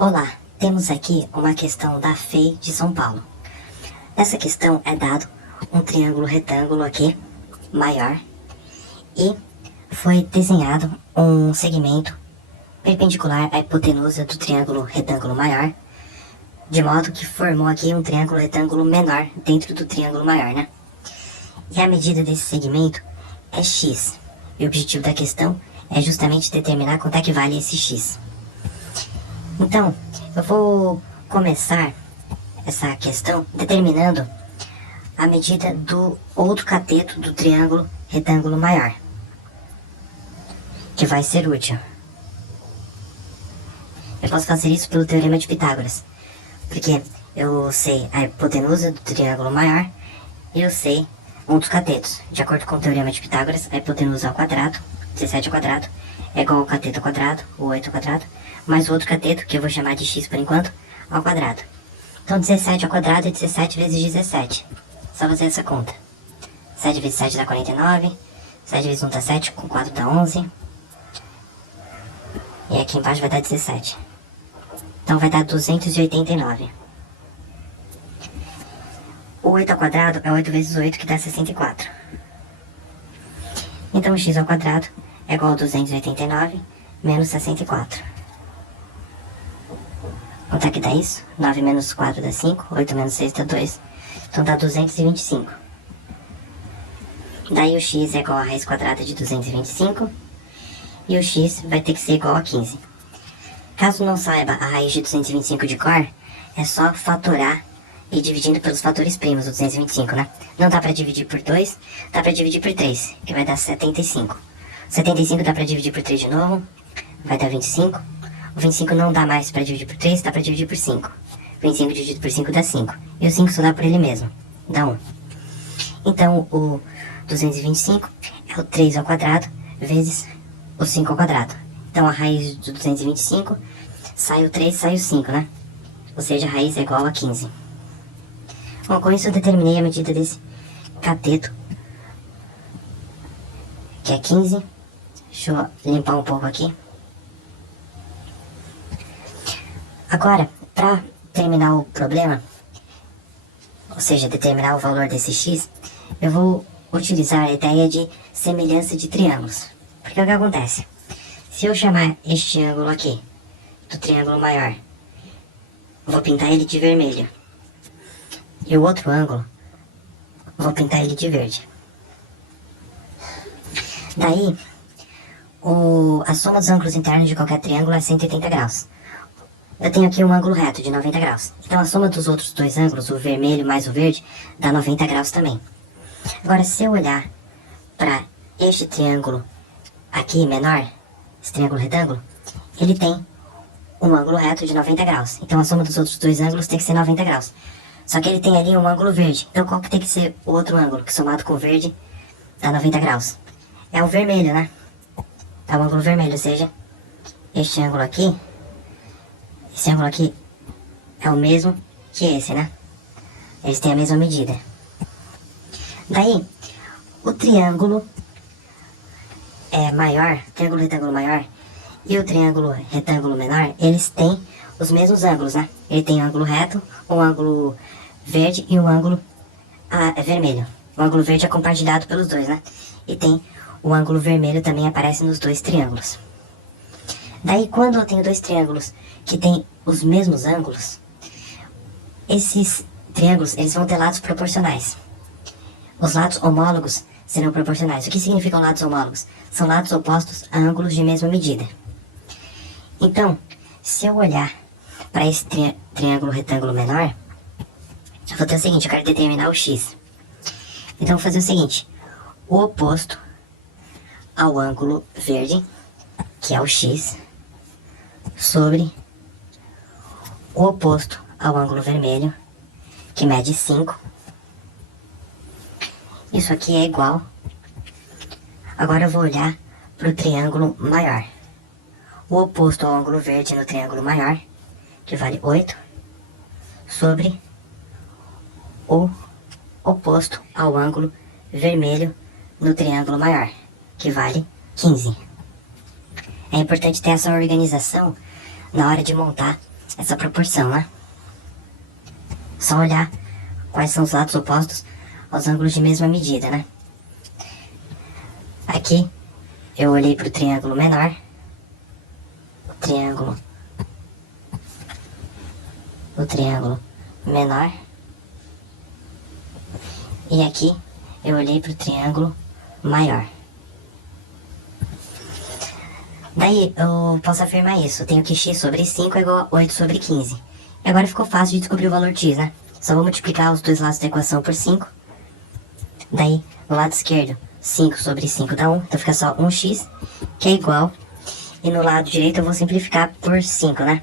Olá, temos aqui uma questão da FEI de São Paulo. Nessa questão é dado um triângulo retângulo aqui, maior, e foi desenhado um segmento perpendicular à hipotenusa do triângulo retângulo maior, de modo que formou aqui um triângulo retângulo menor dentro do triângulo maior, né? E a medida desse segmento é x. E o objetivo da questão é justamente determinar quanto é que vale esse x. Então, eu vou começar essa questão determinando a medida do outro cateto do triângulo retângulo maior, que vai ser útil. Eu posso fazer isso pelo teorema de Pitágoras, porque eu sei a hipotenusa do triângulo maior e eu sei um dos catetos. De acordo com o teorema de Pitágoras, a hipotenusa ao quadrado, 17 ao quadrado, é igual ao cateto ao quadrado, ou 8 ao quadrado, mais o outro cateto, que eu vou chamar de x por enquanto, ao quadrado. Então 17 ao quadrado é 17 vezes 17. Só fazer essa conta. 7 vezes 7 dá 49, 7 vezes 1 dá 7, com 4 dá 11. E aqui embaixo vai dar 17. Então vai dar 289. O 8 ao quadrado é 8 vezes 8, que dá 64. Então x ao quadrado é igual a 289 menos 64. Quanto é que dá isso? 9 menos 4 dá 5, 8 menos 6 dá 2. Então dá 225. Daí o x é igual a raiz quadrada de 225. E o x vai ter que ser igual a 15. Caso não saiba a raiz de 225 de cor, é só fatorar e dividindo pelos fatores primos do 225, né? Não dá pra dividir por 2, dá pra dividir por 3, que vai dar 75. 75 dá pra dividir por 3 de novo, vai dar 25. O 25 não dá mais pra dividir por 3, dá pra dividir por 5. 25 dividido por 5 dá 5. E o 5 só dá por ele mesmo, dá 1. Então o 225 é o 3 ao quadrado vezes o 5 ao quadrado. Então a raiz do 225 sai o 3, sai o 5, né? Ou seja, a raiz é igual a 15. Bom, com isso eu determinei a medida desse cateto, que é 15. Deixa eu limpar um pouco aqui. Agora, para terminar o problema, ou seja, determinar o valor desse x, eu vou utilizar a ideia de semelhança de triângulos. Porque o que acontece? Se eu chamar este ângulo aqui, do triângulo maior, vou pintar ele de vermelho. E o outro ângulo, vou pintar ele de verde. Daí, a soma dos ângulos internos de qualquer triângulo é 180 graus. Eu tenho aqui um ângulo reto de 90 graus. Então a soma dos outros dois ângulos, o vermelho mais o verde, dá 90 graus também. Agora, se eu olhar para este triângulo aqui menor, esse triângulo retângulo, ele tem um ângulo reto de 90 graus. Então a soma dos outros dois ângulos tem que ser 90 graus. Só que ele tem ali um ângulo verde. Então qual que tem que ser o outro ângulo, que somado com o verde dá 90 graus? É o vermelho, né? É o ângulo vermelho, ou seja, este ângulo aqui, esse ângulo aqui é o mesmo que esse, né? Eles têm a mesma medida. Daí, o triângulo maior, triângulo retângulo maior e o triângulo retângulo menor, eles têm os mesmos ângulos, né? Ele tem um ângulo reto, um ângulo verde e um ângulo vermelho. O ângulo verde é compartilhado pelos dois, né? E tem o ângulo vermelho também aparece nos dois triângulos. Daí, quando eu tenho dois triângulos que têm os mesmos ângulos, esses triângulos eles vão ter lados proporcionais. Os lados homólogos serão proporcionais. O que significam lados homólogos? São lados opostos a ângulos de mesma medida. Então, se eu olhar para esse triângulo retângulo menor, eu vou ter o seguinte, eu quero determinar o x. Então, eu vou fazer o seguinte, o oposto ao ângulo verde, que é o x, sobre o oposto ao ângulo vermelho, que mede 5. Isso aqui é igual. Agora eu vou olhar para o triângulo maior. O oposto ao ângulo verde no triângulo maior, que vale 8, sobre o oposto ao ângulo vermelho no triângulo maior, que vale 15. É importante ter essa organização na hora de montar essa proporção, né? Só olhar quais são os lados opostos aos ângulos de mesma medida, né? Aqui, eu olhei para o triângulo menor, o triângulo menor, e aqui eu olhei para o triângulo maior. Daí eu posso afirmar isso, eu tenho que x sobre 5 é igual a 8 sobre 15. E agora ficou fácil de descobrir o valor x, né? Só vou multiplicar os dois lados da equação por 5. Daí, no lado esquerdo, 5 sobre 5 dá 1, então fica só 1x, que é igual. E no lado direito eu vou simplificar por 5, né?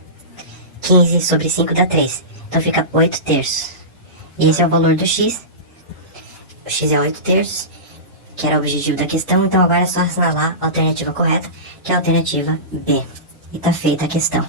15 sobre 5 dá 3, então fica 8 terços. E esse é o valor do x. O x é 8 terços, que era o objetivo da questão, então agora é só assinalar a alternativa correta, que é a alternativa B. E tá feita a questão.